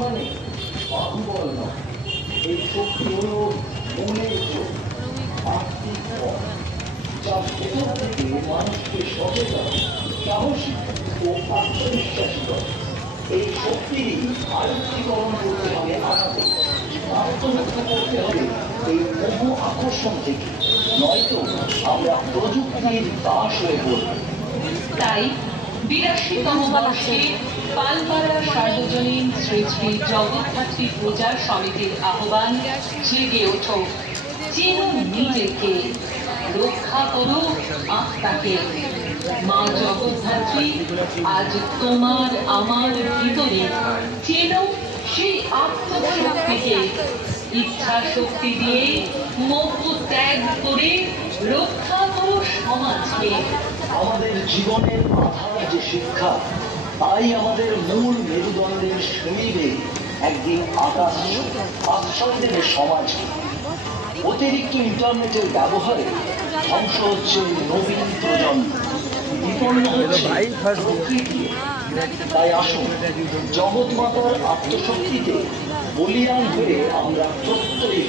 মানে বাহুবল নয়, এই শক্তি হল মনের চোখ, আত্মিক পথ, যা ভেতর থেকে মানুষকে সচেতন, সাহসী ও আত্মবিশ্বাসী করে। এই শক্তিরই আয়ত্তীকরণ করতে হবে আমাদের, আত্মমুক্ত করতে হবে এই মোহ আকর্ষণ থেকে, নয়তো আমরা প্রযুক্তির দাস হয়ে পড়ব। তাই ৮২তম বর্ষে পালপাড়া সার্বজনীন শ্রী শ্রী জগদ্ধাত্রী পূজা সমিতির আহ্বান, জেগে ওঠো, চেনো নিজেকে, রক্ষা করো আত্মাকে। মা জগদ্ধাত্রী আজ তোমার আমার ভিতরে, চেনো সেই আত্মশক্তিকে, ইচ্ছা শক্তি দিয়ে মোহ ত্যাগ করে রক্ষা করো সমাজকে। আমাদের জীবনের আধার যে শিক্ষা, তাই আমাদের মূল মেরুদণ্ডের শরীরে একদিন আকাশ আশ্রয় দেবে সমাজকে। অতিরিক্ত ইন্টারনেটের ব্যবহারে ধ্বংস হচ্ছে নবীন প্রজন্ম, বিপন্ন হচ্ছে প্রকৃতি। তাই আসুন জগৎমাতার আত্মশক্তিতে বলিয়ান হয়ে আমরা প্রত্যয়ী